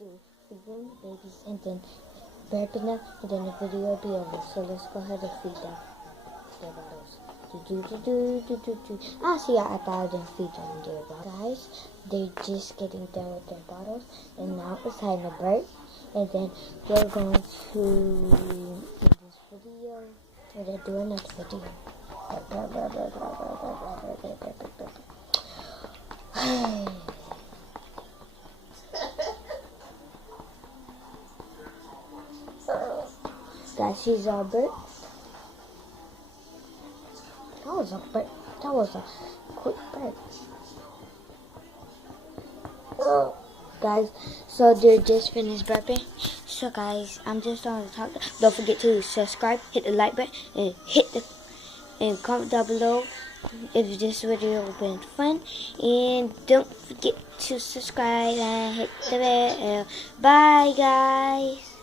do feeding the babies and then burping them, and then the video will be over. So let's go ahead and feed them their bottles. Ah, see, I thought I didn't feed them their bottles. Guys, they're just getting done with their bottles, and now it's time to burp. And then they're going to in this video, or they're doing next video. Guys, she's all burp. That was a burp. That was a quick burp. Guys, so they're just finished burping. So guys, I'm just on the top. Don't forget to subscribe, hit the like button, and and comment down below if this video has been fun. And don't forget to subscribe and hit the bell. Bye guys.